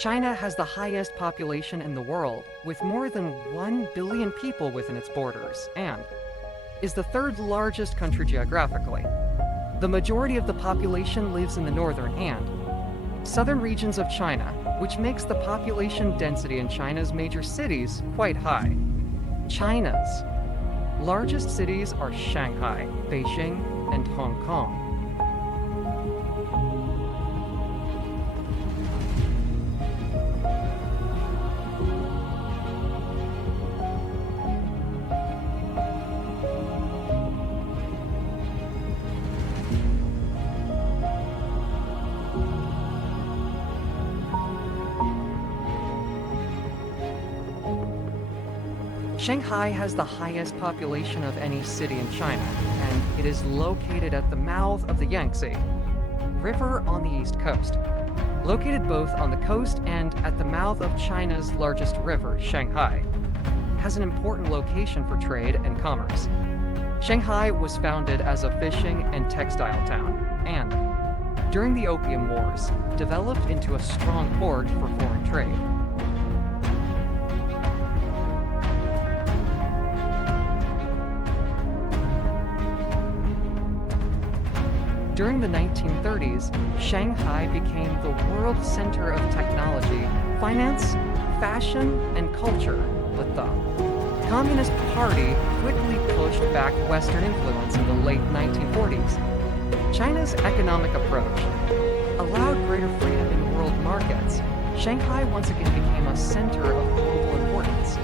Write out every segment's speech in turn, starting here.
China has the highest population in the world, with more than 1 billion people within its borders, and is the third largest country geographically. The majority of the population lives in the northern and southern regions of China, which makes the population density in China's major cities quite high. China's largest cities are Shanghai, Beijing, and Hong Kong. Shanghai has the highest population of any city in China, and it is located at the mouth of the Yangtze River on the east coast. Located both on the coast and at the mouth of China's largest river, Shanghai, has an important location for trade and commerce. Shanghai was founded as a fishing and textile town, and during the Opium Wars, developed into a strong port for foreign trade. During the 1930s, Shanghai became the world center of technology, finance, fashion, and culture, but the Communist Party quickly pushed back Western influence in the late 1940s. China's economic approach allowed greater freedom in world markets. Shanghai once again became a center of global importance.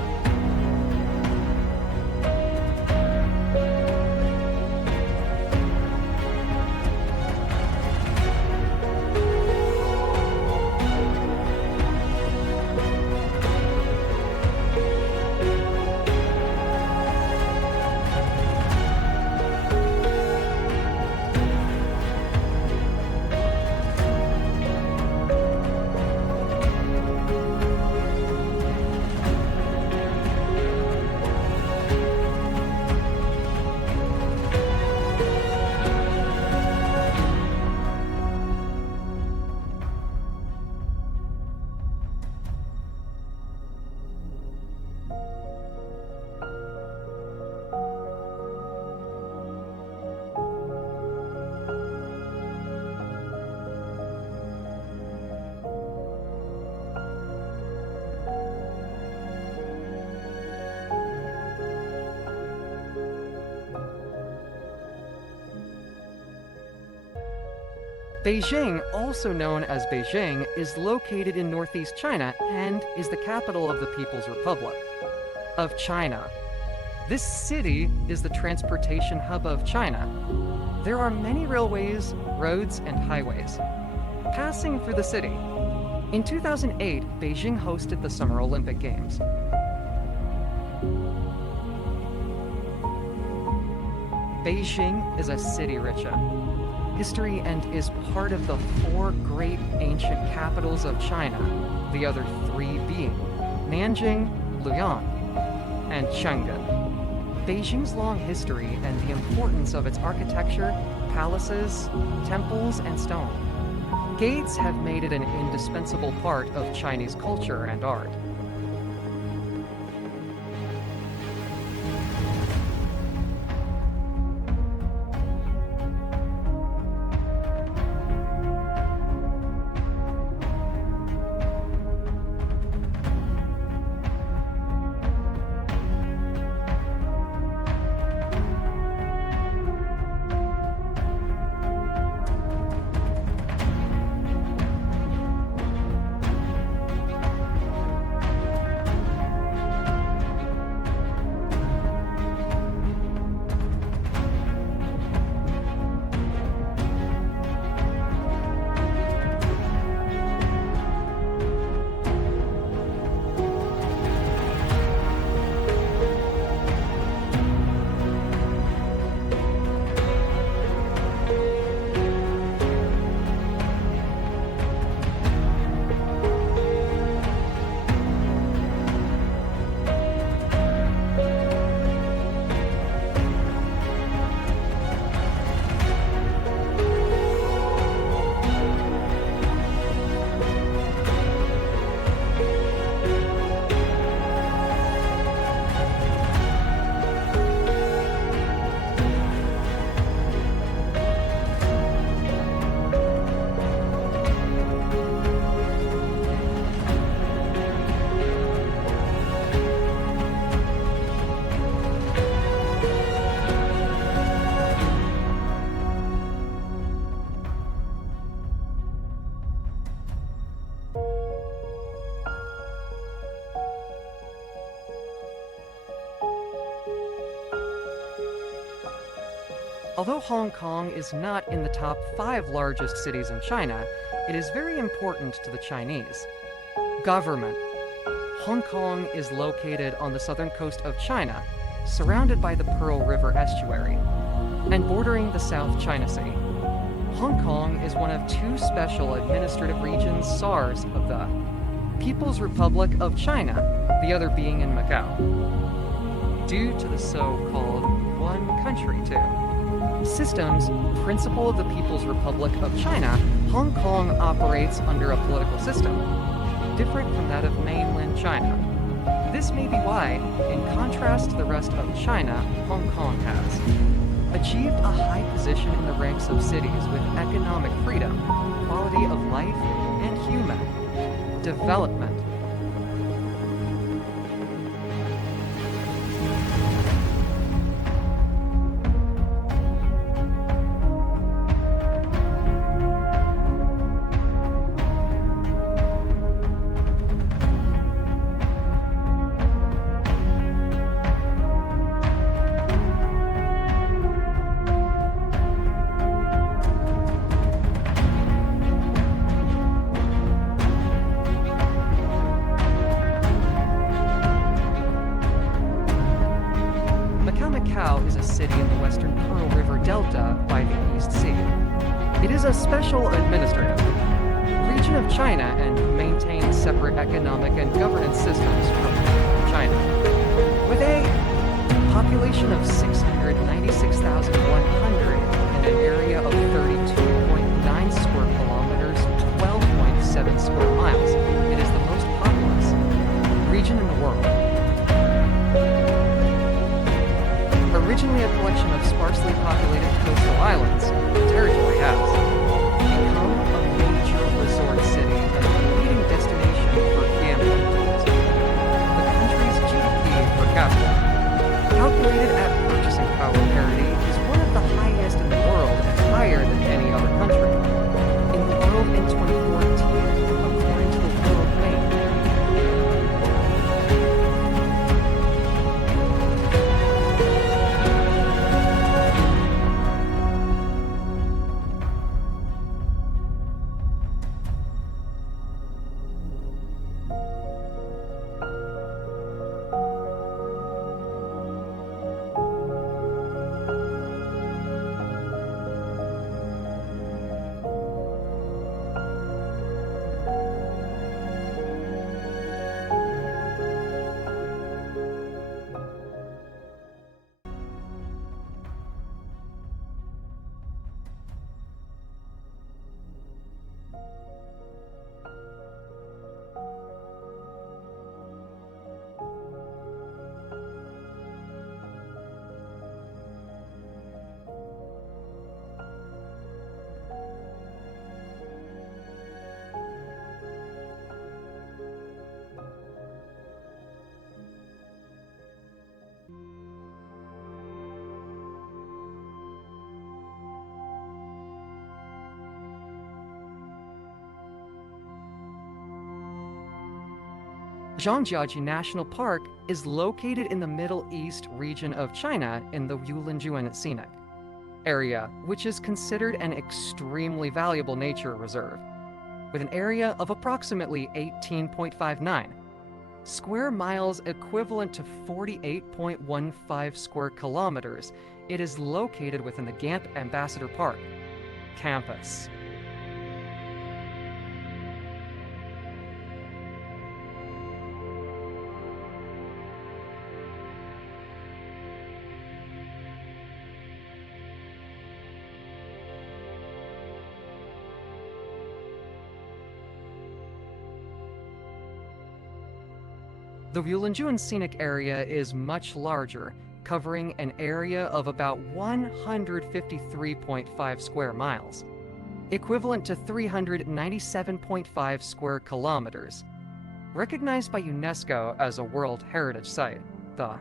Beijing, also known as Beijing, is located in northeast China and is the capital of the People's Republic of China. This city is the transportation hub of China. There are many railways, roads, and highways passing through the city. In 2008, Beijing hosted the Summer Olympic Games. Beijing is a city rich in history and is part of the 4 great ancient capitals of China, the other 3 being Nanjing, Luoyang, and Chang'an. Beijing's long history and the importance of its architecture, palaces, temples, and stone gates have made it an indispensable part of Chinese culture and art. Although Hong Kong is not in the top 5 largest cities in China, it is very important to the Chinese. Government. Hong Kong is located on the southern coast of China, surrounded by the Pearl River estuary, and bordering the South China Sea. Hong Kong is one of 2 special administrative regions SARS of the People's Republic of China, the other being in Macau. Due to the so-called one country systems, principle of the People's Republic of China, Hong Kong operates under a political system different from that of mainland China. This may be why, in contrast to the rest of China, Hong Kong has achieved a high position in the ranks of cities with economic freedom, quality of life, and human development. Macau is a city in the western Pearl River Delta by the East Sea. It is a special administrative region of China and maintains separate economic and governance systems from China. With a population of 696,100 and an area of 32.9 square kilometers, 12.7 square miles, it is the most populous region in the world. Originally a collection of sparsely populated coastal islands, the territory has become a major resort city and a leading destination for gambling tourism. The country's GDP per capita, calculated at purchasing power parity, is one of the highest in the world and higher than any other country in the world in 2014, according to the World Bank. Zhangjiajie National Park is located in the Middle East region of China in the Yulinjuan Scenic area, which is considered an extremely valuable nature reserve. With an area of approximately 18.59 square miles equivalent to 48.15 square kilometers, it is located within the Gamp Ambassador Park campus. The Yulinjuan Scenic Area is much larger, covering an area of about 153.5 square miles, equivalent to 397.5 square kilometers. Recognized by UNESCO as a World Heritage Site, the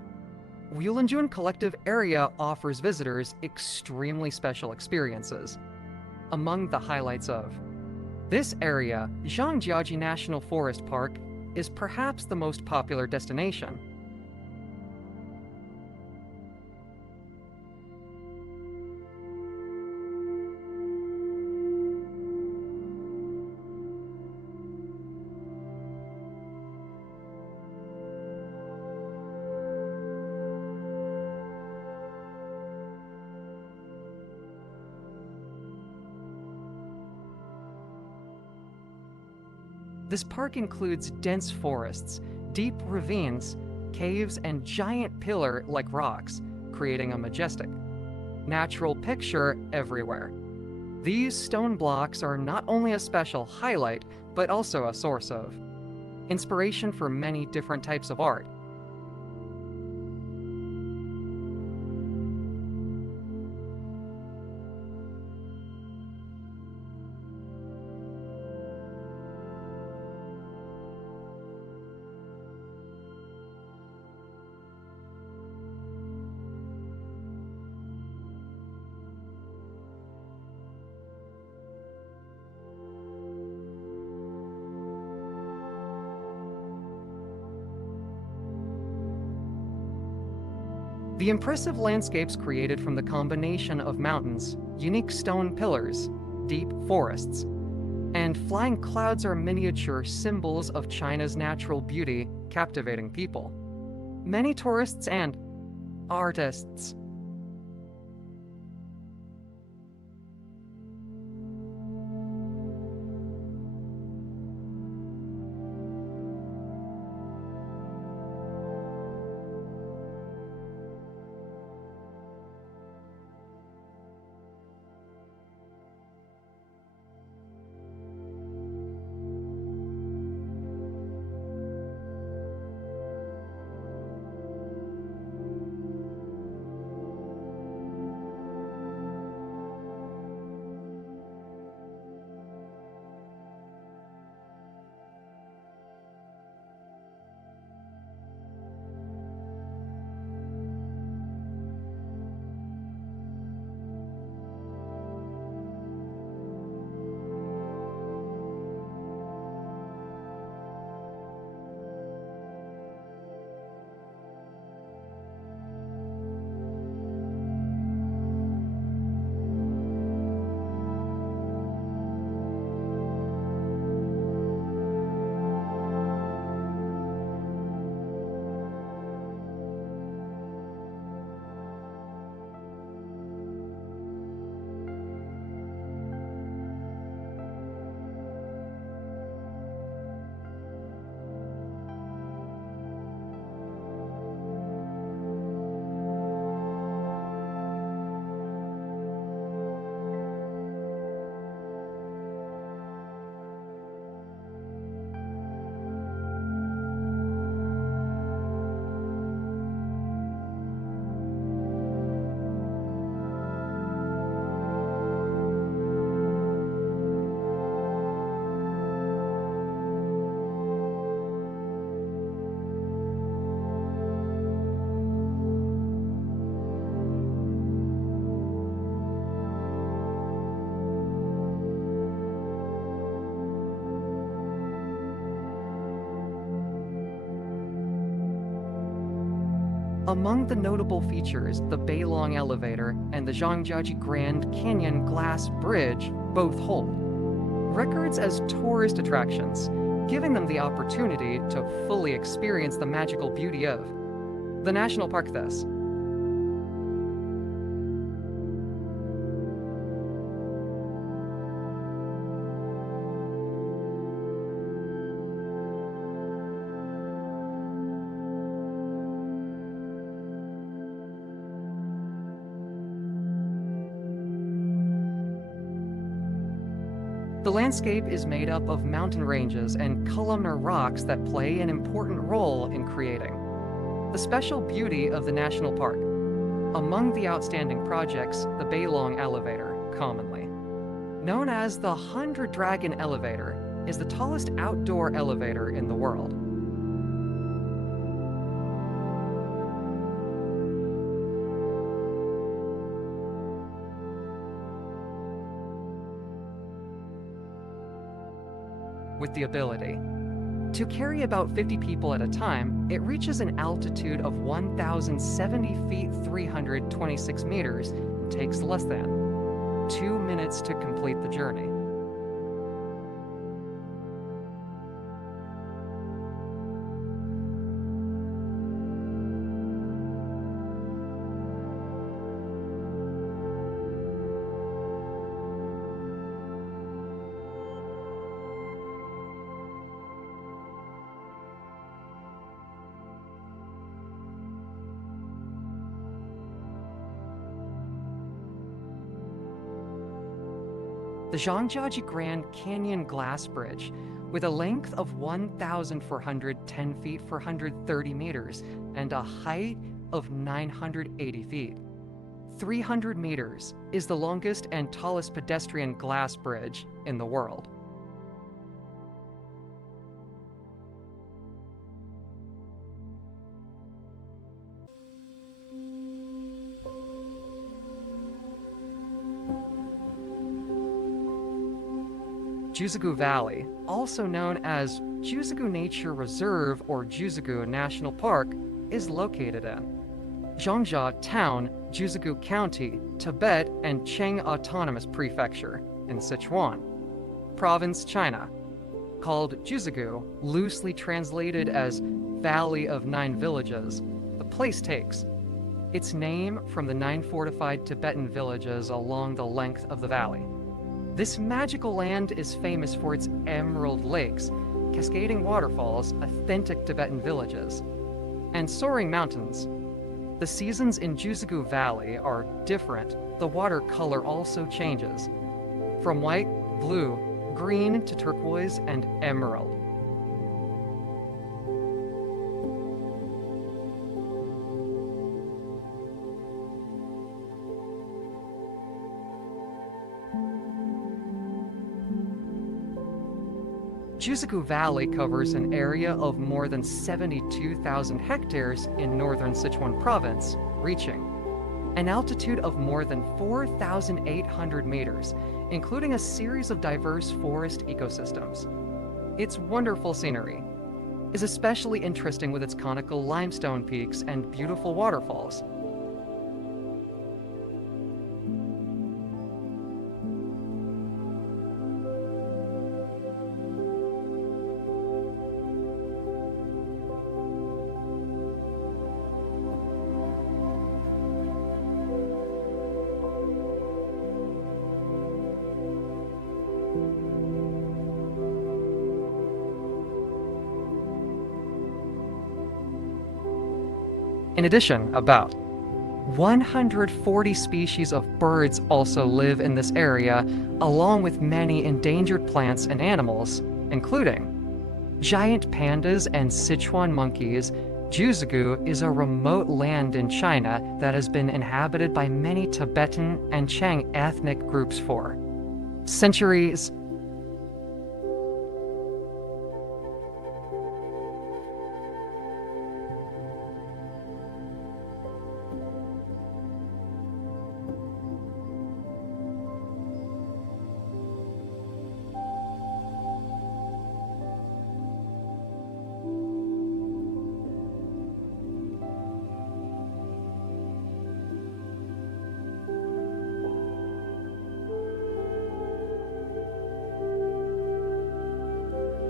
Yulinjuan Collective Area offers visitors extremely special experiences. Among the highlights of this area, Zhangjiajie National Forest Park is perhaps the most popular destination. This park includes dense forests, deep ravines, caves, and giant pillar-like rocks, creating a majestic, natural picture everywhere. These stone blocks are not only a special highlight, but also a source of inspiration for many different types of art. The impressive landscapes created from the combination of mountains, unique stone pillars, deep forests, and flying clouds are miniature symbols of China's natural beauty, captivating people. Many tourists and artists Among the notable features, the Beilong Elevator and the Zhangjiajie Grand Canyon Glass Bridge both hold records as tourist attractions, giving them the opportunity to fully experience the magical beauty of the national park thus. The landscape is made up of mountain ranges and columnar rocks that play an important role in creating the special beauty of the national park. Among the outstanding projects, the Beilong Elevator, commonly known as the 100 Dragon Elevator, is the tallest outdoor elevator in the world. With the ability to carry about 50 people at a time, it reaches an altitude of 1,070 feet 326 meters and takes less than 2 minutes to complete the journey. the Zhangjiajie Grand Canyon Glass Bridge, with a length of 1,410 feet 430 meters and a height of 980 feet. 300 meters is the longest and tallest pedestrian glass bridge in the world. Jiuzhaigou Valley, also known as Jiuzhaigou Nature Reserve or Jiuzhaigou National Park, is located in Zhangjiajie Town, Jiuzhaigou County, Tibet and Cheng Autonomous Prefecture in Sichuan, Province, China. Called Jiuzhaigou, loosely translated as Valley of Nine Villages, the place takes its name from the 9 fortified Tibetan villages along the length of the valley. This magical land is famous for its emerald lakes, cascading waterfalls, authentic Tibetan villages, and soaring mountains. The seasons in Jiuzhaigou Valley are different. The water color also changes, from white, blue, green to turquoise and emerald. Jiuzhaigou Valley covers an area of more than 72,000 hectares in northern Sichuan province, reaching an altitude of more than 4,800 meters, including a series of diverse forest ecosystems. Its wonderful scenery is especially interesting with its conical limestone peaks and beautiful waterfalls. In addition, about 140 species of birds also live in this area, along with many endangered plants and animals, including giant pandas and Sichuan monkeys. Jiuzhaigou is a remote land in China that has been inhabited by many Tibetan and Chang ethnic groups for centuries.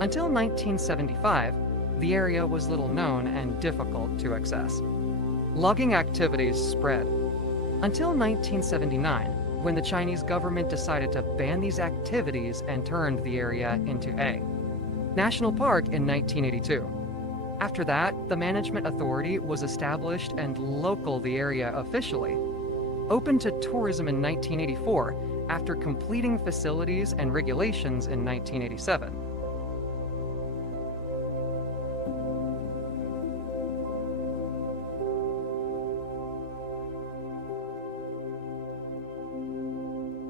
Until 1975, the area was little known and difficult to access. Logging activities spread. Until 1979, when the Chinese government decided to ban these activities and turned the area into a national park in 1982. After that, the management authority was established and local the area officially. Opened to tourism in 1984 after completing facilities and regulations in 1987.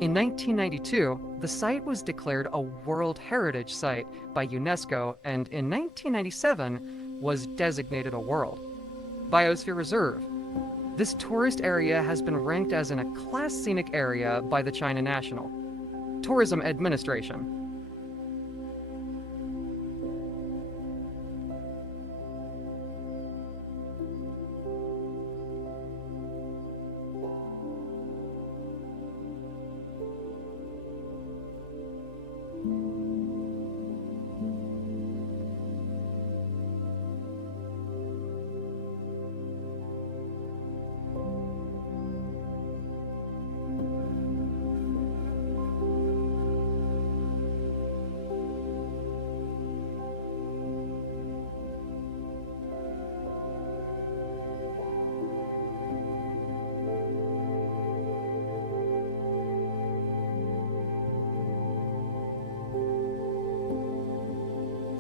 In 1992, the site was declared a World Heritage Site by UNESCO and in 1997 was designated a World Biosphere Reserve. This tourist area has been ranked as a Class Scenic Area by the China National Tourism Administration.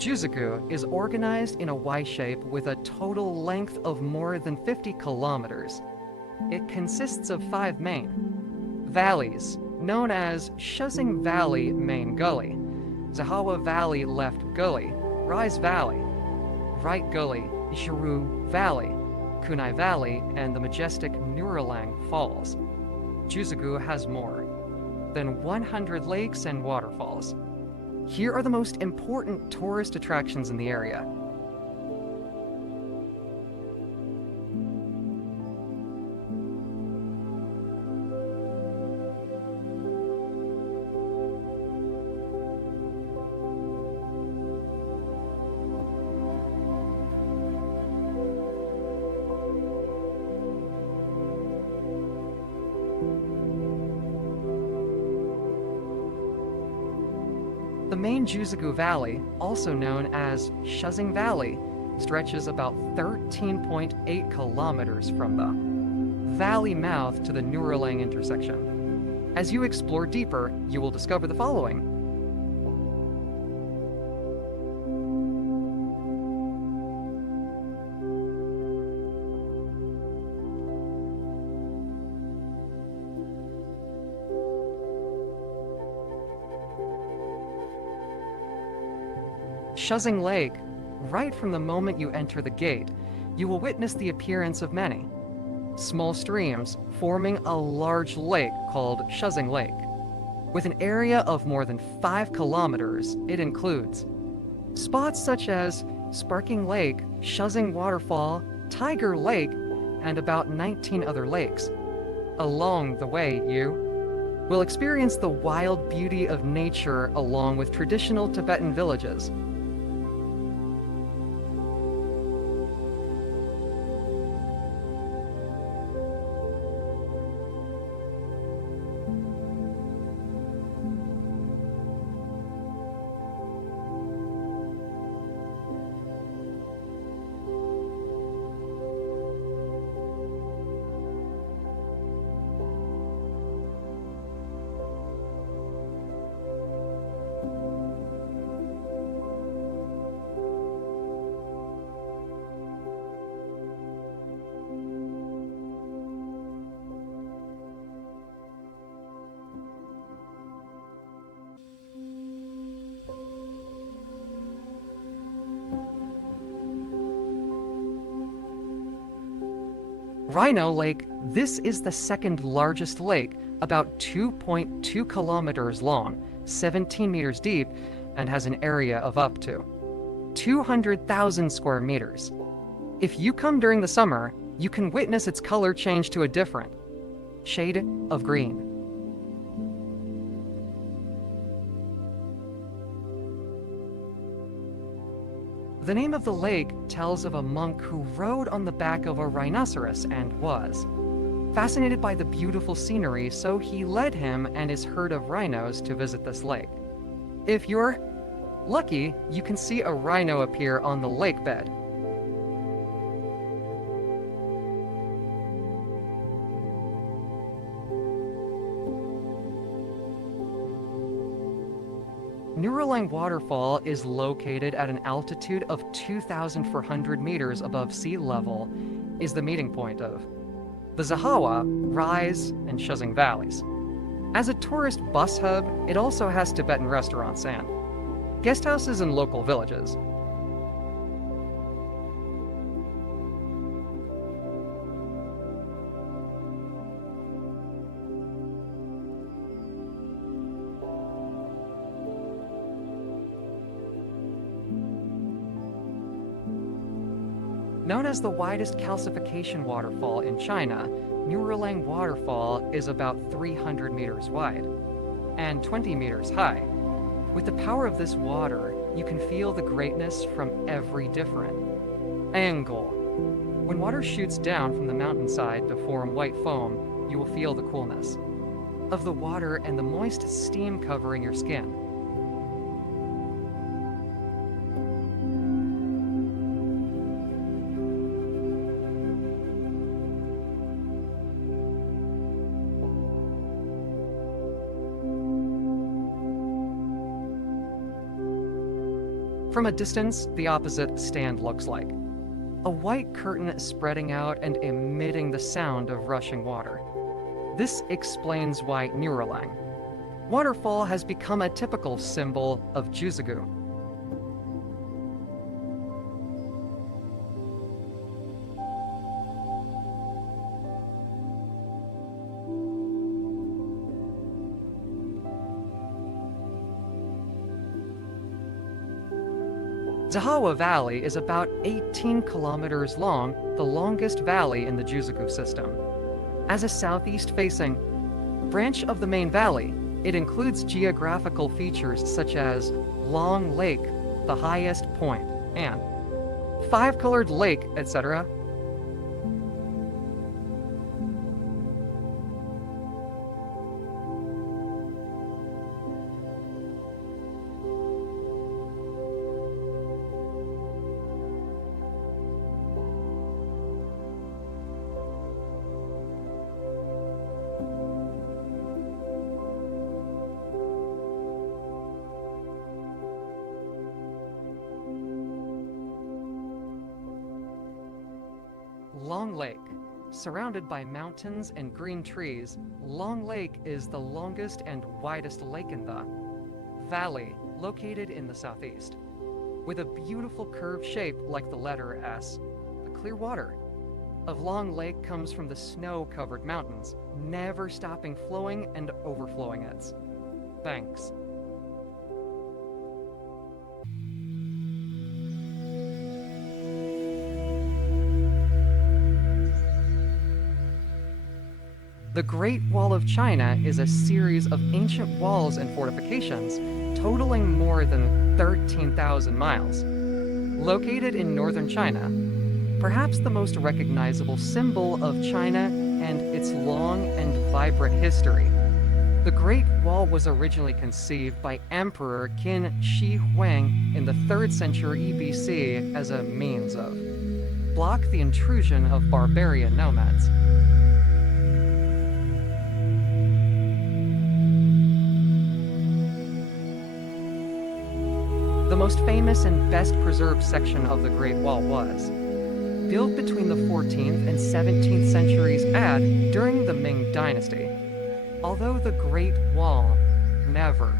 Jiuzhaigou is organized in a Y shape with a total length of more than 50 kilometers. It consists of 5 main valleys, known as Shuzing Valley Main Gully, Zhawa Valley Left Gully, Rise Valley, Right Gully, Jiuzhaigou Valley, Qinghai Valley, and the majestic Nuralang Falls. Jiuzhaigou has more than 100 lakes and waterfalls. Here are the most important tourist attractions in the area. The main Jiuzhaigou Valley, also known as Shuzing Valley, stretches about 13.8 kilometers from the valley mouth to the Nuralang intersection. As you explore deeper, you will discover the following. Shuzing Lake, right from the moment you enter the gate, you will witness the appearance of many small streams forming a large lake called Shuzing Lake. With an area of more than 5 kilometers, it includes spots such as Sparking Lake, Shuzing Waterfall, Tiger Lake, and about 19 other lakes. Along the way, you will experience the wild beauty of nature along with traditional Tibetan villages. Rhino Lake, this is the second largest lake, about 2.2 kilometers long, 17 meters deep, and has an area of up to 200,000 square meters. If you come during the summer, you can witness its color change to a different shade of green. The name of the lake tells of a monk who rode on the back of a rhinoceros and was fascinated by the beautiful scenery, so he led him and his herd of rhinos to visit this lake. If you're lucky, you can see a rhino appear on the lake bed. Nuralang Waterfall is located at an altitude of 2,400 meters above sea level, is the meeting point of the Zhawa, Rise, and Shuzing Valleys. As a tourist bus hub, it also has Tibetan restaurants and guest houses in local villages. Known as the widest calcification waterfall in China, Nuralang Waterfall is about 300 meters wide and 20 meters high. With the power of this water, you can feel the greatness from every different angle. When water shoots down from the mountainside to form white foam, you will feel the coolness of the water and the moist steam covering your skin. From a distance, the opposite stand looks like. A white curtain spreading out and emitting the sound of rushing water. This explains why Neurolang waterfall has become a typical symbol of Jiuzhaigou. Jiuzhaigou Valley is about 18 kilometers long, the longest valley in the Jiuzhaigou system. As a southeast-facing branch of the main valley, it includes geographical features such as Long Lake, the highest point, and Five-Colored Lake, etc. Long Lake. Surrounded by mountains and green trees, Long Lake is the longest and widest lake in the valley, located in the southeast. With a beautiful curved shape like the letter S, the clear water of Long Lake comes from the snow-covered mountains, never stopping flowing and overflowing its banks. The Great Wall of China is a series of ancient walls and fortifications totaling more than 13,000 miles. Located in northern China, perhaps the most recognizable symbol of China and its long and vibrant history. The Great Wall was originally conceived by Emperor Qin Shi Huang in the 3rd century BC as a means of block the intrusion of barbarian nomads. The most famous and best preserved section of the Great Wall was built between the 14th and 17th centuries and during the Ming Dynasty. Although the Great Wall never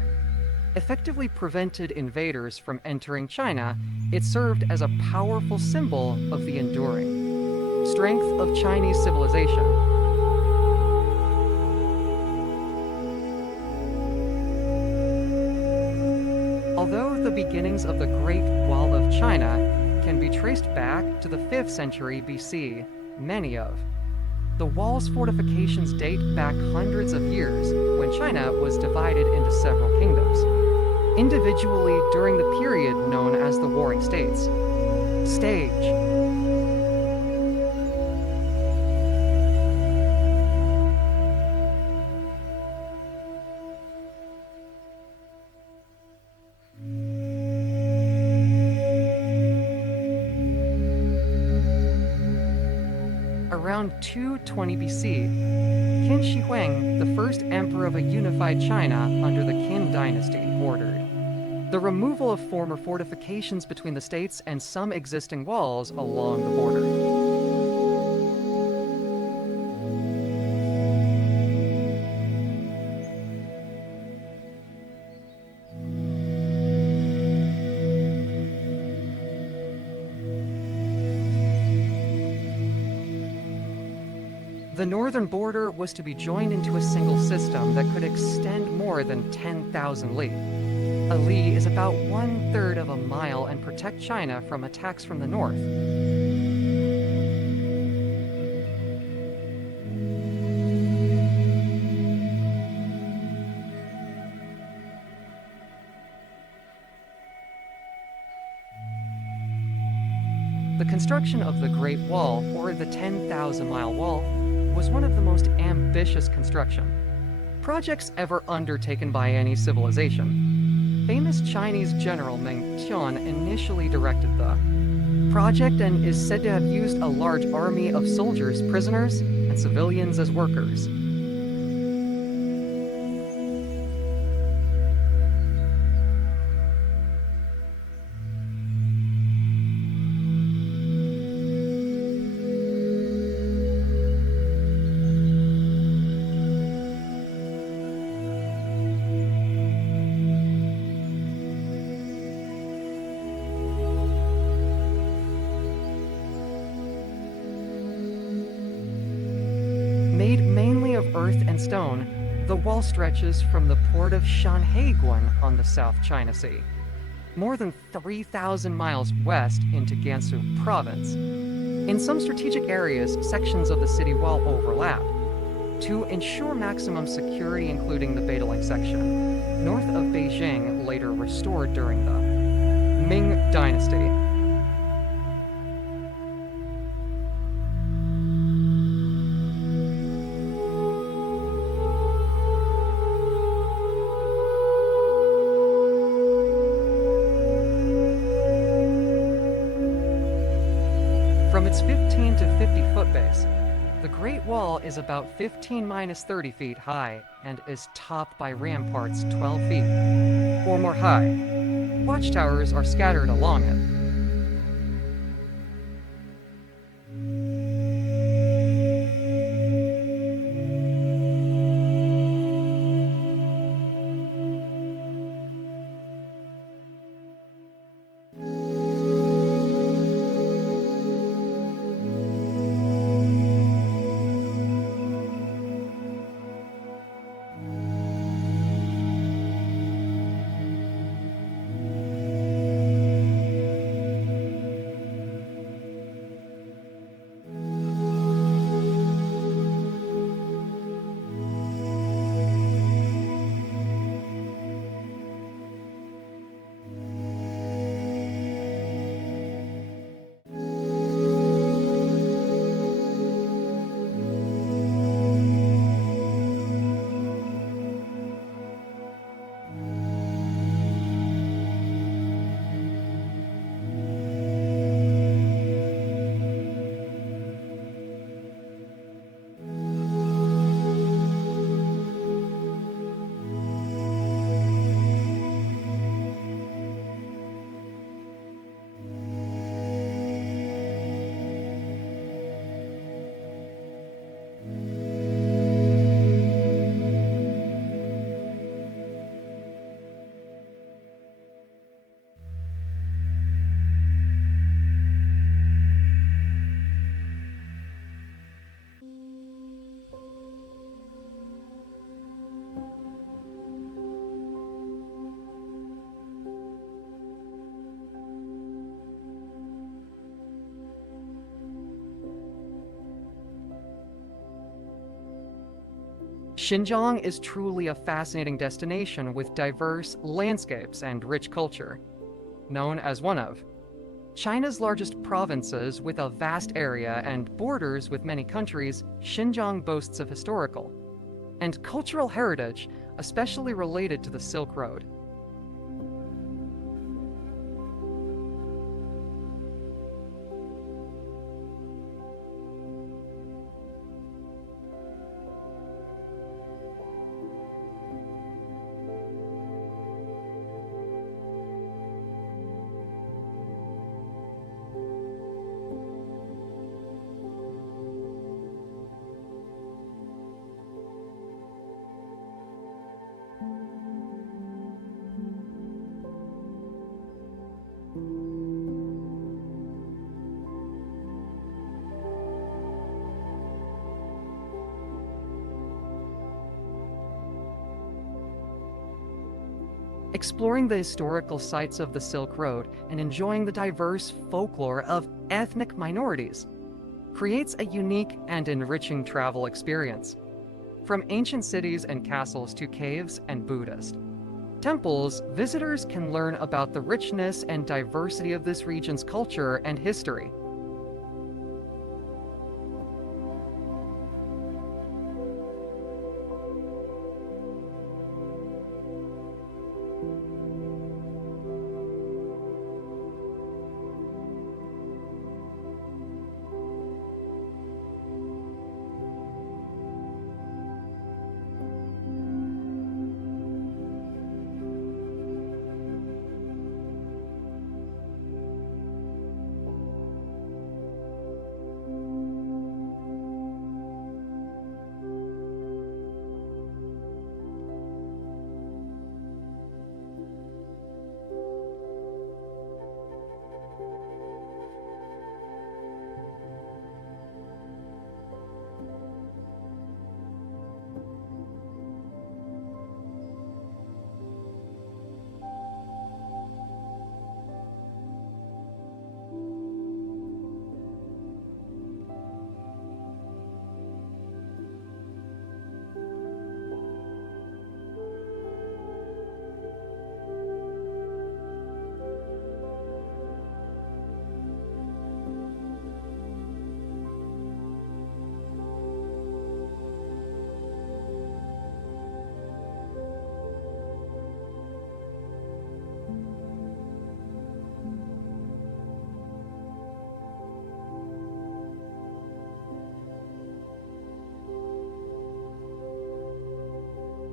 effectively prevented invaders from entering China, it served as a powerful symbol of the enduring strength of Chinese civilization. Although the beginnings of the Great Wall of China can be traced back to the 5th century BC, many of the wall's fortifications date back hundreds of years when China was divided into several kingdoms, individually during the period known as the Warring States stage. Around 220 BC, Qin Shi Huang, the first emperor of a unified China under the Qin dynasty, ordered the removal of former fortifications between the states and some existing walls along the border. The northern border was to be joined into a single system that could extend more than 10,000 li. A li is about 1/3 of a mile and protect China from attacks from the north. The construction of the Great Wall, or the 10,000-mile wall, was one of the most ambitious construction projects ever undertaken by any civilization. Famous Chinese general Meng Tian initially directed the project and is said to have used a large army of soldiers, prisoners, and civilians as workers. Made mainly of earth and stone, the wall stretches from the port of Shanghai on the South China Sea, more than 3,000 miles west into Gansu province. In some strategic areas, sections of the city wall overlap. To ensure maximum security, including the Badaling section, north of Beijing, later restored during the Ming Dynasty. From its 15 to 50-foot base, the Great Wall is about 15 minus 30 feet high and is topped by ramparts 12 feet or more high. Watchtowers are scattered along it. Xinjiang is truly a fascinating destination with diverse landscapes and rich culture. Known as one of China's largest provinces with a vast area and borders with many countries, Xinjiang boasts of historical and cultural heritage, especially related to the Silk Road. Exploring the historical sites of the Silk Road and enjoying the diverse folklore of ethnic minorities creates a unique and enriching travel experience. From ancient cities and castles to caves and Buddhist temples, visitors can learn about the richness and diversity of this region's culture and history.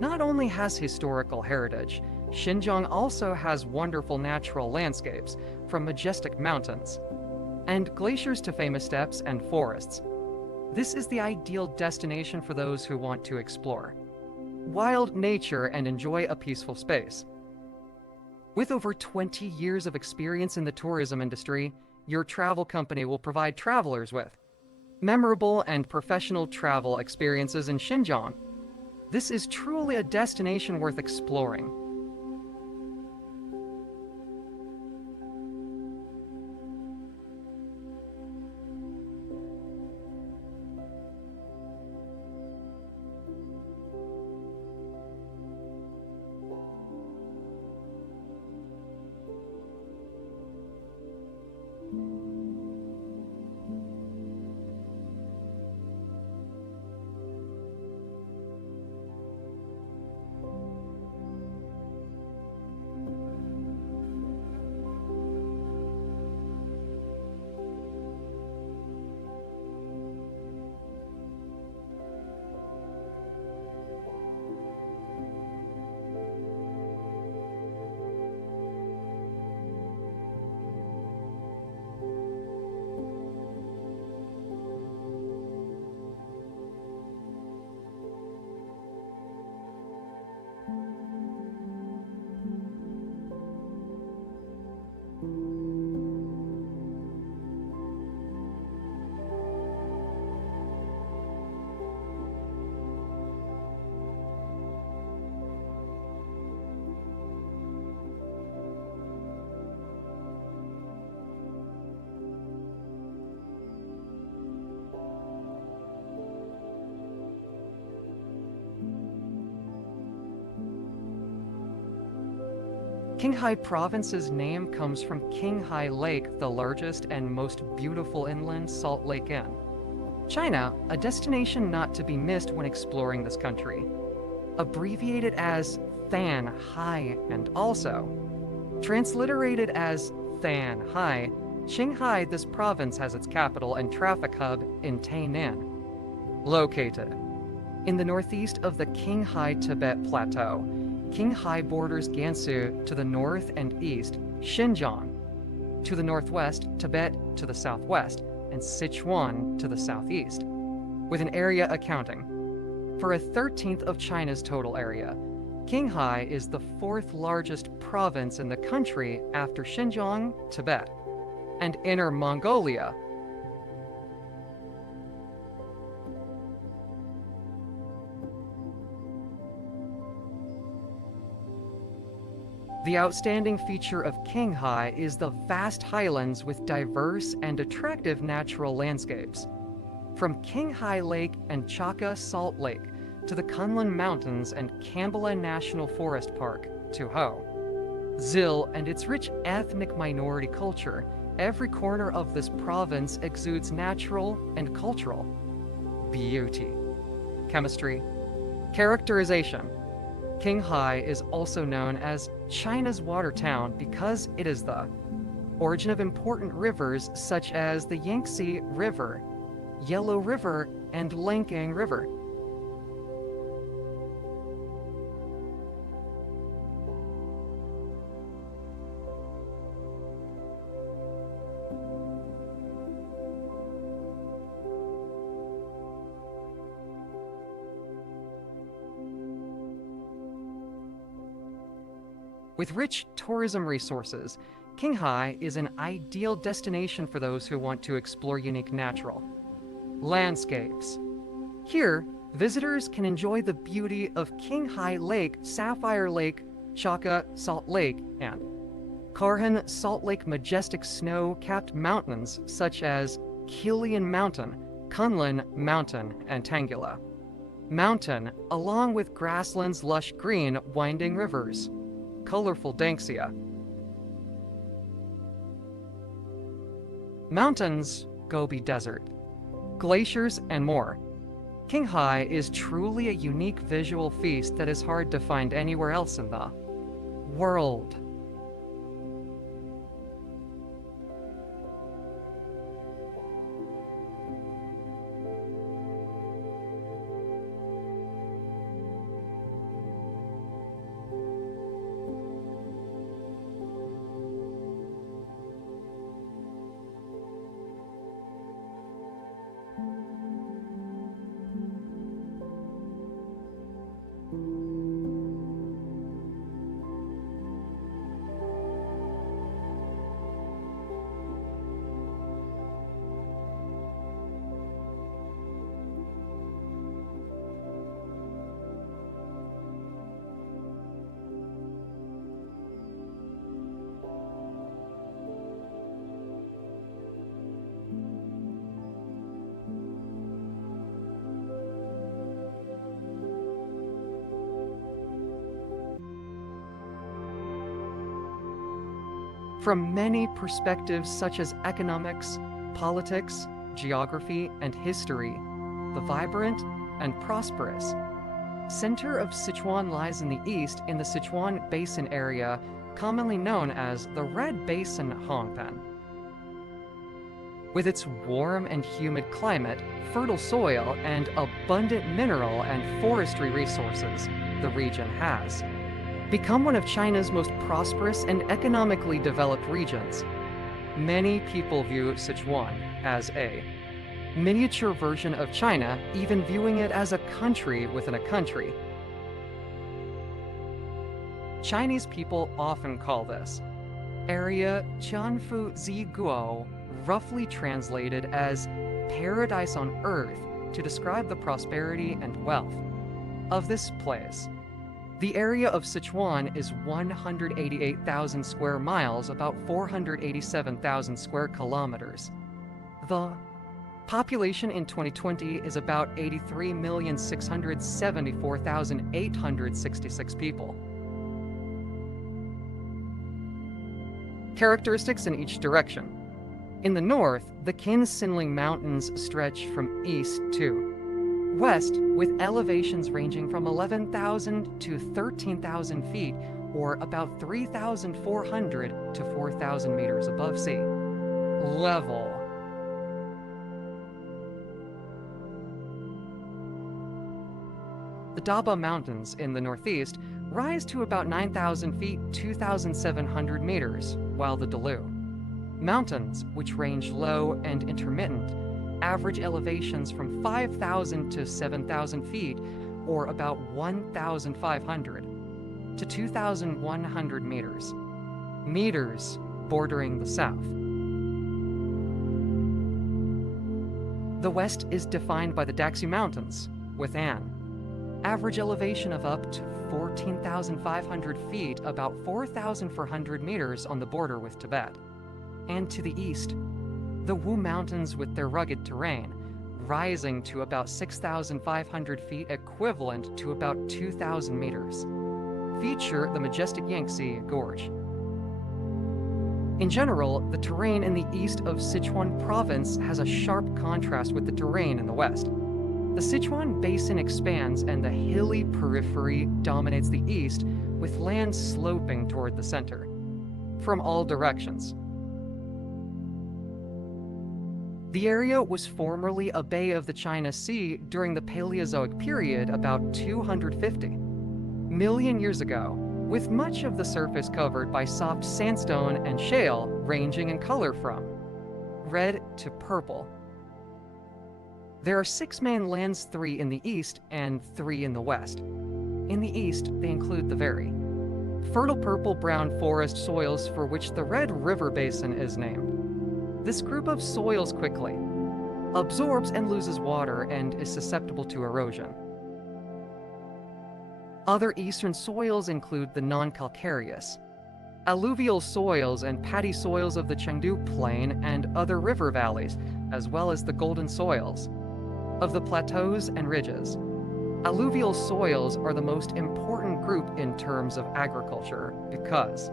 not only has historical heritage, Xinjiang also has wonderful natural landscapes, from majestic mountains and glaciers to famous steppes and forests. This is the ideal destination for those who want to explore wild nature and enjoy a peaceful space. With over 20 years of experience in the tourism industry, your travel company will provide travelers with memorable and professional travel experiences in Xinjiang. This is truly a destination worth exploring. Qinghai Province's name comes from Qinghai Lake, the largest and most beautiful inland salt lake in China, a destination not to be missed when exploring this country. Abbreviated as Thanhai and also transliterated as Thanhai, Qinghai, this province has its capital and traffic hub in Tainan. Located in the northeast of the Qinghai Tibet Plateau, Qinghai borders Gansu to the north and east, Xinjiang to the northwest, Tibet to the southwest, and Sichuan to the southeast, with an area accounting for a 13th of China's total area. Qinghai is the fourth largest province in the country after Xinjiang, Tibet, and Inner Mongolia. The outstanding feature of Qinghai is the vast highlands with diverse and attractive natural landscapes. From Qinghai Lake and Chaka Salt Lake to the Kunlun Mountains and Kambala National Forest Park to Ho, Zil and its rich ethnic minority culture, every corner of this province exudes natural and cultural beauty, chemistry, characterization. Qinghai is also known as China's water town because it is the origin of important rivers such as the Yangtze River, Yellow River, and Langgang River. With rich tourism resources, Qinghai is an ideal destination for those who want to explore unique natural landscapes. Here, visitors can enjoy the beauty of Qinghai Lake, Sapphire Lake, Chaka Salt Lake, and Karhan Salt Lake majestic snow-capped mountains such as Qilian Mountain, Kunlun Mountain, and Tangula Mountain, along with grasslands, lush green, winding rivers, colorful Danxia Mountains, Gobi Desert, glaciers, and more. Qinghai is truly a unique visual feast that is hard to find anywhere else in the world. From many perspectives such as economics, politics, geography, and history, the vibrant and prosperous center of Sichuan lies in the east in the Sichuan Basin area, commonly known as the Red Basin Honk. With its warm and humid climate, fertile soil, and abundant mineral and forestry resources, the region has become one of China's most prosperous and economically developed regions. Many people view Sichuan as a miniature version of China, even viewing it as a country within a country. Chinese people often call this area Jianfu Ziguo, roughly translated as paradise on earth, to describe the prosperity and wealth of this place. The area of Sichuan is 188,000 square miles, about 487,000 square kilometers. The population in 2020 is about 83,674,866 people. Characteristics in each direction. In the north, the Qinghai Mountains stretch from east to west, with elevations ranging from 11,000 to 13,000 feet, or about 3,400 to 4,000 meters above sea level. The Daba Mountains in the northeast rise to about 9,000 feet, 2,700 meters, while the Dalu Mountains, which range low and intermittent, average elevations from 5,000 to 7,000 feet, or about 1,500 to 2,100 meters. Meters bordering the south. The west is defined by the Daxu Mountains, with an average elevation of up to 14,500 feet, about 4,400 meters on the border with Tibet. And to the east, the Wu Mountains with their rugged terrain, rising to about 6,500 feet, equivalent to about 2,000 meters, feature the majestic Yangtze Gorge. In general, the terrain in the east of Sichuan province has a sharp contrast with the terrain in the west. The Sichuan Basin expands and the hilly periphery dominates the east, with land sloping toward the center from all directions. The area was formerly a bay of the China Sea during the Paleozoic period about 250 million years ago, with much of the surface covered by soft sandstone and shale, ranging in color from red to purple. There are 6 main lands, 3 in the east and 3 in the west. In the east, they include the very fertile purple-brown forest soils for which the Red River Basin is named. This group of soils quickly absorbs and loses water and is susceptible to erosion. Other eastern soils include the non-calcareous alluvial soils and paddy soils of the Chengdu Plain and other river valleys, as well as the golden soils of the plateaus and ridges. Alluvial soils are the most important group in terms of agriculture because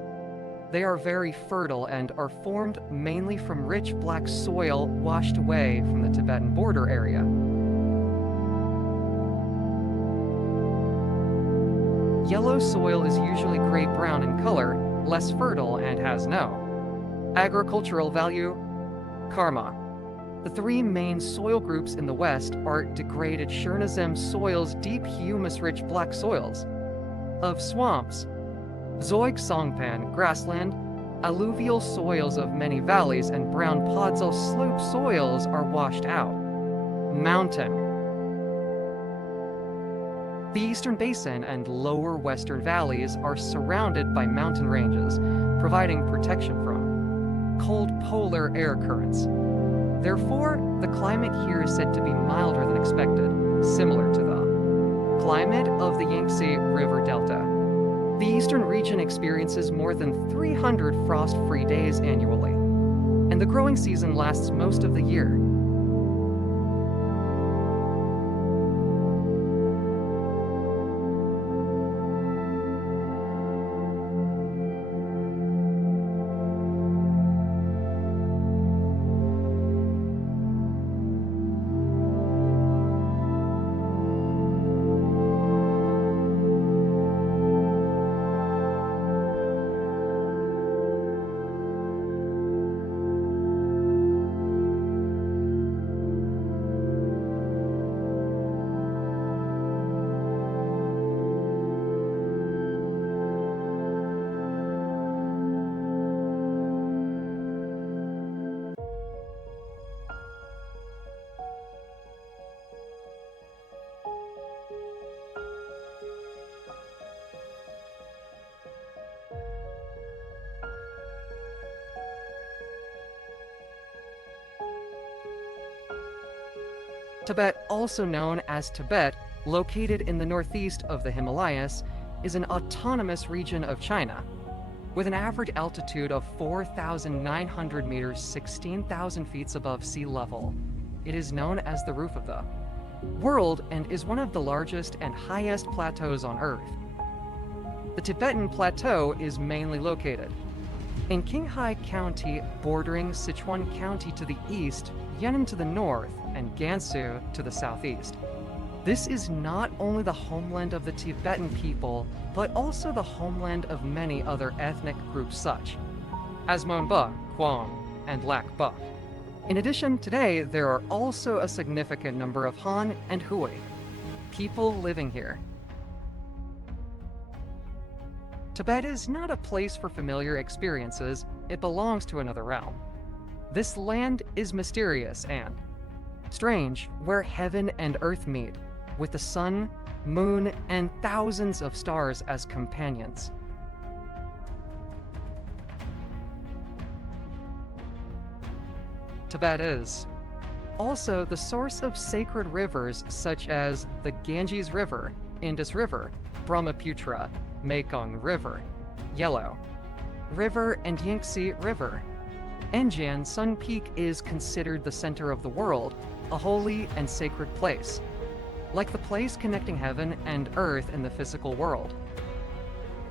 they are very fertile and are formed mainly from rich black soil washed away from the Tibetan border area. Yellow soil is usually gray-brown in color, less fertile, and has no agricultural value. Karma. The 3 main soil groups in the west are degraded Chernozem soils, deep humus-rich black soils of swamps, Zoig Songpan grassland, alluvial soils of many valleys, and brown podzol slope soils are washed out. Mountain. The eastern basin and lower western valleys are surrounded by mountain ranges, providing protection from cold polar air currents. Therefore, the climate here is said to be milder than expected, similar to the climate of the Yangtze River Delta. The eastern region experiences more than 300 frost-free days annually, and the growing season lasts most of the year. Tibet, also known as Tibet, located in the northeast of the Himalayas, is an autonomous region of China. With an average altitude of 4,900 meters, 16,000 feet above sea level, it is known as the roof of the world and is one of the largest and highest plateaus on Earth. The Tibetan Plateau is mainly located in Qinghai County, bordering Sichuan County to the east, Yan'an to the north, and Gansu to the southeast. This is not only the homeland of the Tibetan people, but also the homeland of many other ethnic groups such as Monba, Huang, and Lakba. In addition, today there are also a significant number of Han and Hui people living here. Tibet is not a place for familiar experiences, it belongs to another realm. This land is mysterious and strange, where heaven and earth meet, with the sun, moon, and thousands of stars as companions. Tibet is also the source of sacred rivers such as the Ganges River, Indus River, Brahmaputra, Mekong River, Yellow River, and Yangtze River. Xinjiang Sun Peak is considered the center of the world, a holy and sacred place, like the place connecting heaven and earth in the physical world.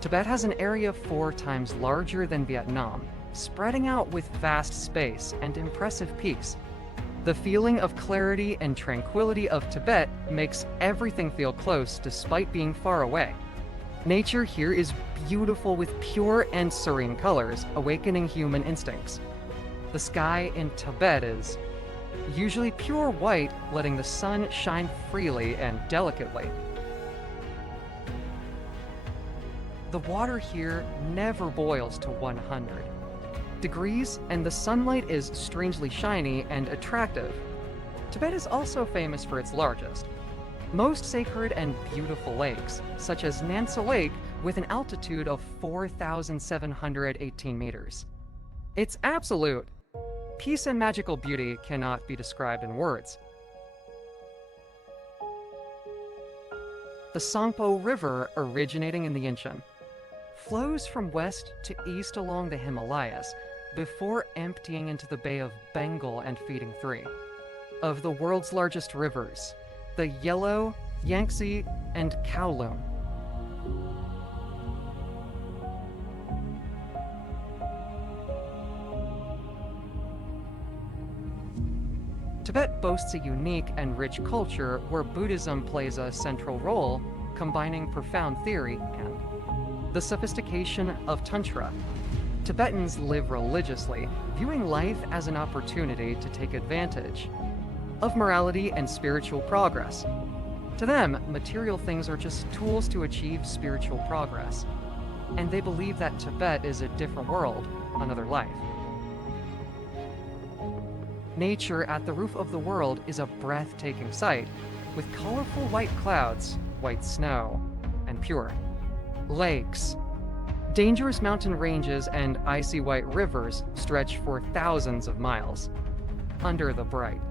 Tibet has an area 4 times larger than Vietnam, spreading out with vast space and impressive peaks. The feeling of clarity and tranquility of Tibet makes everything feel close despite being far away. Nature here is beautiful with pure and serene colors, awakening human instincts. The sky in Tibet is usually pure white, letting the sun shine freely and delicately. The water here never boils to 100 degrees, and the sunlight is strangely shiny and attractive. Tibet is also famous for its largest, most sacred and beautiful lakes, such as Nansa Lake with an altitude of 4,718 meters. Its absolute peace and magical beauty cannot be described in words. The Sangpo River, originating in the Yangshuo, flows from west to east along the Himalayas before emptying into the Bay of Bengal and feeding 3 of the world's largest rivers, the Yellow, Yangtze, and Kowloon. Tibet boasts a unique and rich culture where Buddhism plays a central role, combining profound theory and the sophistication of Tantra. Tibetans live religiously, viewing life as an opportunity to take advantage of morality and spiritual progress. To them, material things are just tools to achieve spiritual progress, and they believe that Tibet is a different world, another life. Nature at the roof of the world is a breathtaking sight, with colorful white clouds, white snow, and pure lakes. Dangerous mountain ranges and icy white rivers stretch for thousands of miles. Under the bright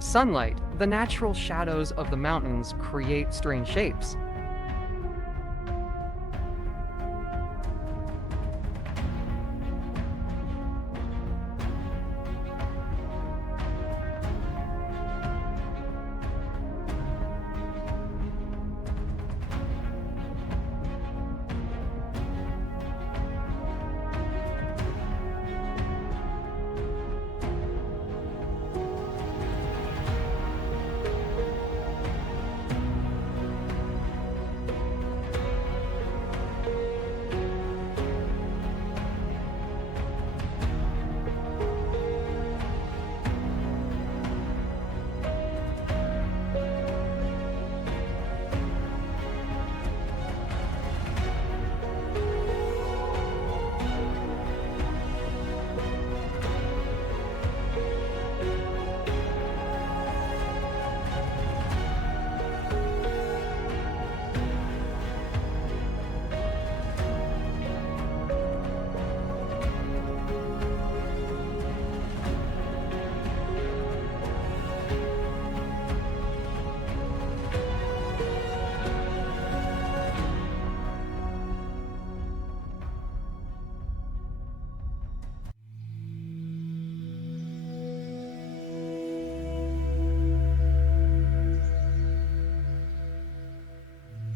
sunlight, the natural shadows of the mountains create strange shapes.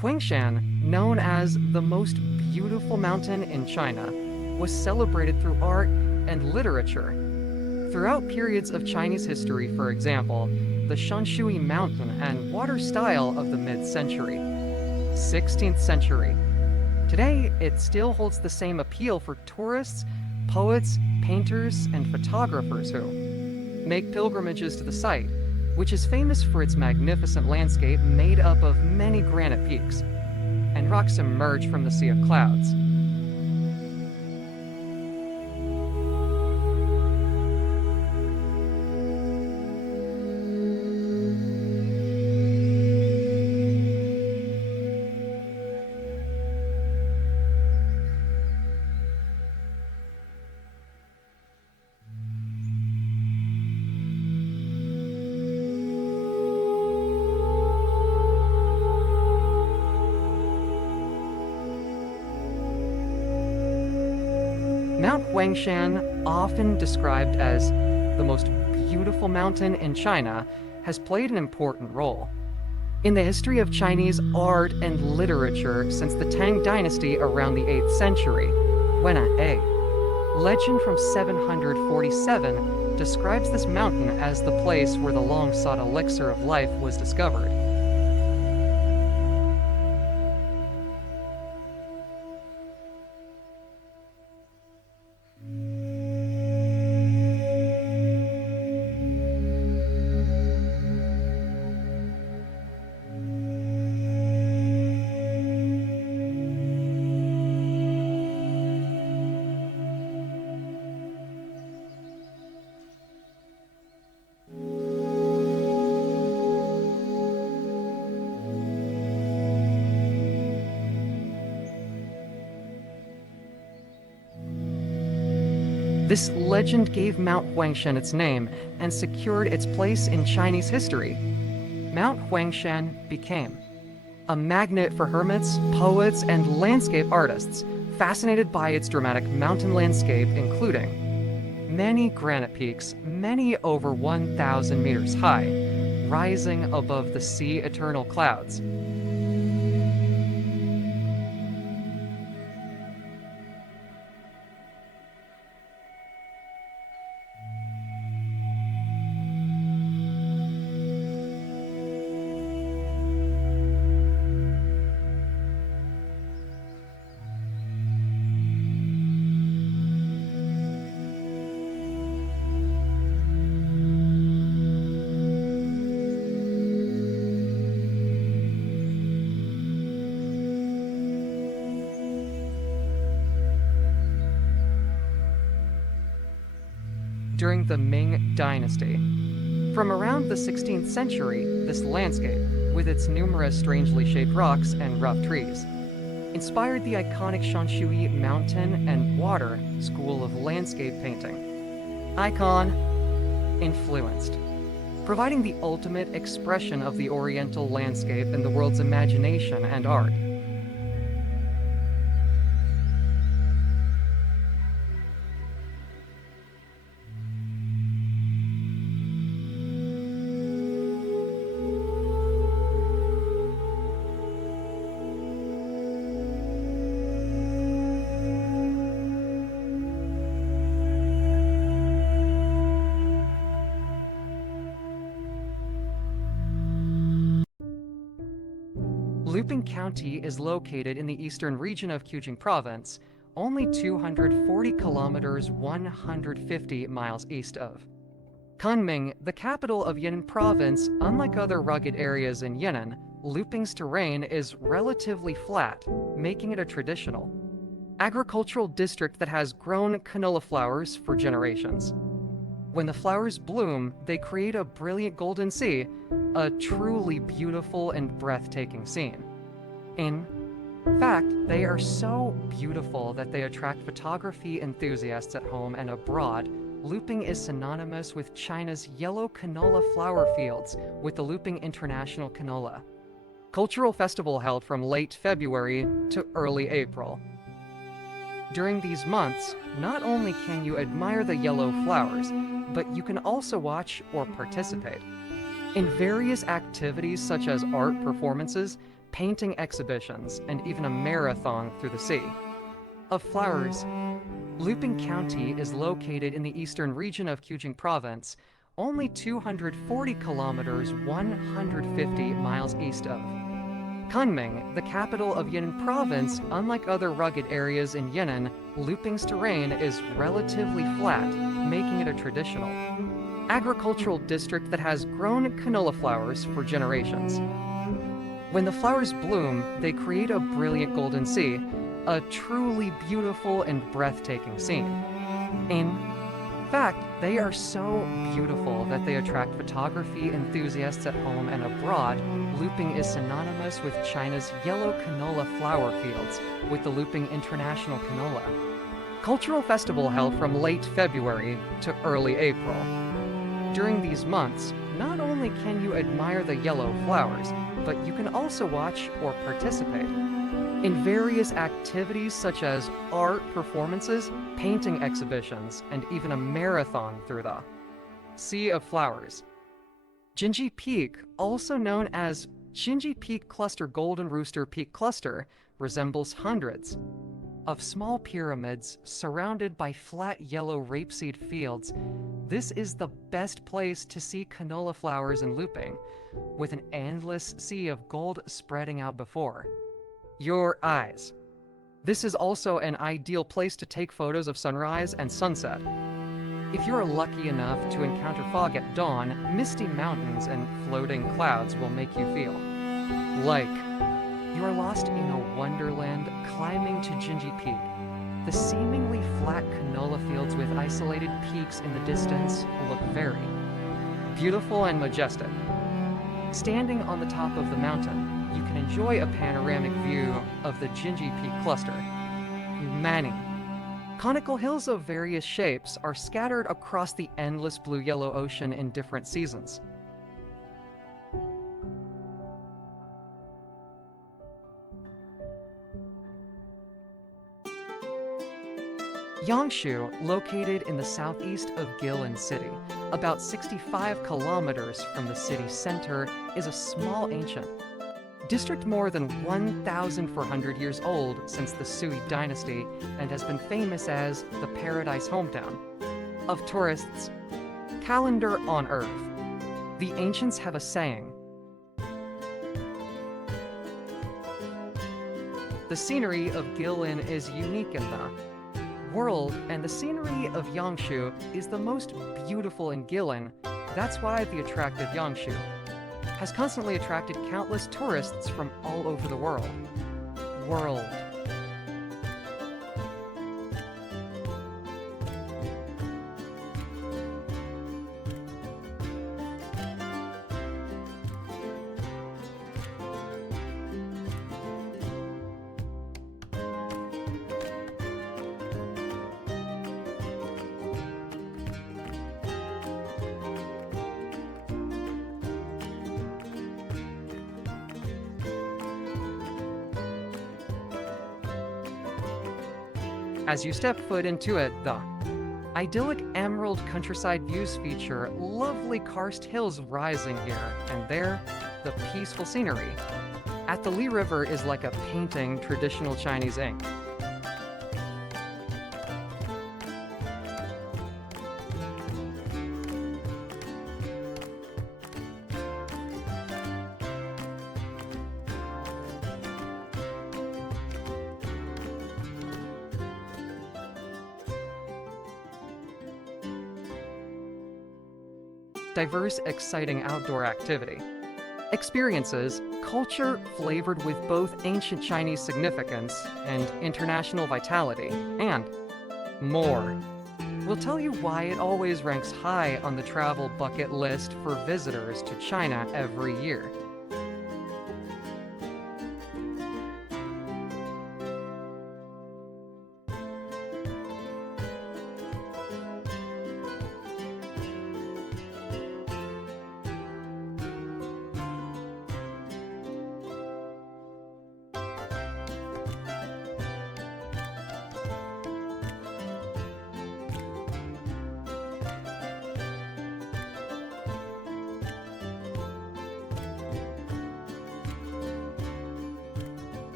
Huangshan, known as the most beautiful mountain in China, was celebrated through art and literature. Throughout periods of Chinese history, for example, the Shanshui mountain and water style of the mid-century, 16th century. Today, it still holds the same appeal for tourists, poets, painters, and photographers who make pilgrimages to the site, which is famous for its magnificent landscape made up of many granite peaks, and rocks emerge from the sea of clouds. Mount Huangshan, often described as the most beautiful mountain in China, has played an important role in the history of Chinese art and literature since the Tang Dynasty around the 8th century. A legend from 747 describes this mountain as the place where the long-sought elixir of life was discovered. This legend gave Mount Huangshan its name and secured its place in Chinese history. Mount Huangshan became a magnet for hermits, poets, and landscape artists fascinated by its dramatic mountain landscape, including many granite peaks, many over 1,000 meters high, rising above the sea eternal clouds. During the Ming Dynasty. From around the 16th century, this landscape, with its numerous strangely shaped rocks and rough trees, inspired the iconic Shanshui mountain and water school of landscape painting. Icon influenced, providing the ultimate expression of the Oriental landscape in the world's imagination and art. Luoping County is located in the eastern region of Qinghai Province, only 240 kilometers 150 miles east of Kunming, the capital of Yunnan Province. Unlike other rugged areas in Yunnan, Luoping's terrain is relatively flat, making it a traditional agricultural district that has grown canola flowers for generations. When the flowers bloom, they create a brilliant golden sea, a truly beautiful and breathtaking scene. In fact, they are so beautiful that they attract photography enthusiasts at home and abroad. Luoping is synonymous with China's yellow canola flower fields with the Luoping International Canola Cultural Festival held from late February to early April. During these months, not only can you admire the yellow flowers, but you can also watch or participate in various activities such as art performances, painting exhibitions, and even a marathon through the sea. Of flowers, Luoping County is located in the eastern region of Qinghai Province, only 240 kilometers 150 miles east of Kunming, the capital of Yunnan Province. Unlike other rugged areas in Yunnan, Luoping's terrain is relatively flat, making it a traditional agricultural district that has grown canola flowers for generations. When the flowers bloom, they create a brilliant golden sea, a truly beautiful and breathtaking scene. In fact, they are so beautiful that they attract photography enthusiasts at home and abroad. Luoping is synonymous with China's yellow canola flower fields, with the Luoping International Canola Cultural Festival held from late February to early April. During these months, not only can you admire the yellow flowers, but you can also watch or participate in various activities such as art performances, painting exhibitions, and even a marathon through the Sea of Flowers. Jinji Peak, also known as Jinji Peak Cluster Golden Rooster Peak Cluster, resembles hundreds of small pyramids surrounded by flat yellow rapeseed fields. This is the best place to see canola flowers in Luoping, with an endless sea of gold spreading out before your eyes. This is also an ideal place to take photos of sunrise and sunset. If you're lucky enough to encounter fog at dawn, misty mountains and floating clouds will make you feel like you are lost in a wonderland. Climbing to Jinji Peak, the seemingly flat canola fields with isolated peaks in the distance look very beautiful and majestic. Standing on the top of the mountain, you can enjoy a panoramic view of the Jinji Peak cluster. Many conical hills of various shapes are scattered across the endless blue-yellow ocean in different seasons. Yangshuo, located in the southeast of Guilin City, about 65 kilometers from the city center, is a small ancient district more than 1,400 years old since the Sui dynasty, and has been famous as the paradise hometown of tourists. Calendar on Earth. The ancients have a saying: the scenery of Guilin is unique in the world, and the scenery of Yangshuo is the most beautiful in Guilin. That's why the attractive Yangshuo has constantly attracted countless tourists from all over the world. As you step foot into it, the idyllic emerald countryside views feature lovely karst hills rising here and there, the peaceful scenery at the Li River is like a painting traditional Chinese ink. Diverse, exciting outdoor activity. Experiences, culture flavored with both ancient Chinese significance and international vitality, and more. We'll tell you why it always ranks high on the travel bucket list for visitors to China every year.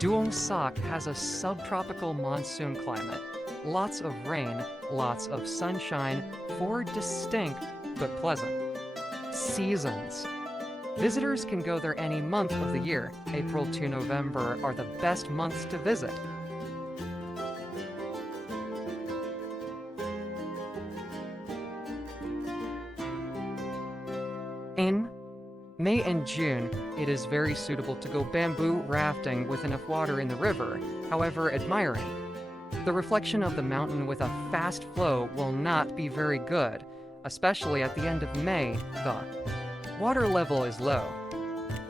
Duongsak has a subtropical monsoon climate. Lots of rain, lots of sunshine, 4 distinct but pleasant seasons. Visitors can go there any month of the year. April to November are the best months to visit. In May and June, it is very suitable to go bamboo rafting with enough water in the river, however admiring. The reflection of the mountain with a fast flow will not be very good, especially at the end of May. The water level is low.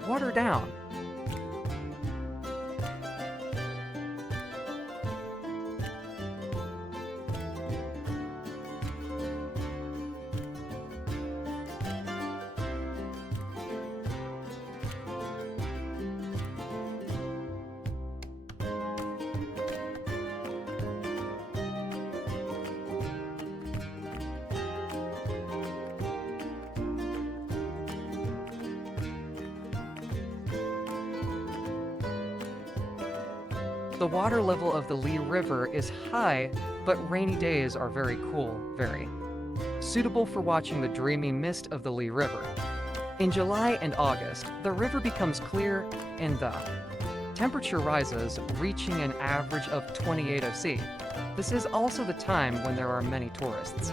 Water down. The water level of the Li River is high, but rainy days are very cool, very suitable for watching the dreamy mist of the Li River. In July and August, the river becomes clear and the temperature rises, reaching an average of 28 C. This is also the time when there are many tourists.